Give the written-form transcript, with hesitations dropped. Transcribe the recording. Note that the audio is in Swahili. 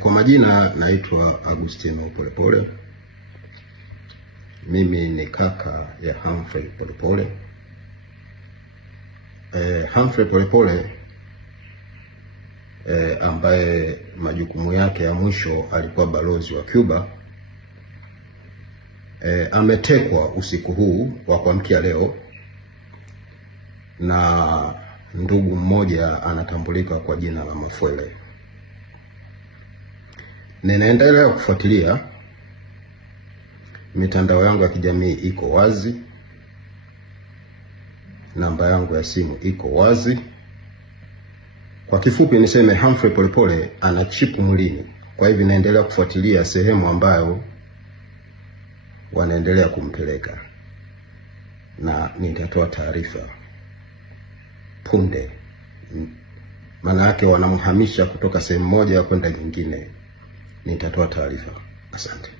Kwa majina naitwa Agustino Polepole. Mimi ni kaka ya Humphrey Polepole. Humphrey Polepole ambaye majukumu yake ya mwisho alikuwa balozi wa Cuba, ametekwa usiku huu wa kuamkia leo na ndugu mmoja anatambulika kwa jina la Mafwele. Ninaendelea kufuatilia, mitandao yangu ya kijamii iko wazi, namba yangu ya simu iko wazi. Kwa kifupi niseme Humphrey Polepole ana chipu mwilini. Kwa hivyo naendelea kufuatilia sehemu ambayo wanaendelea kumpeleka, na nitatoa taarifa punde. Maana yake wanamhamisha kutoka sehemu moja kwenda nyingine. Nitatoa taarifa. Asante.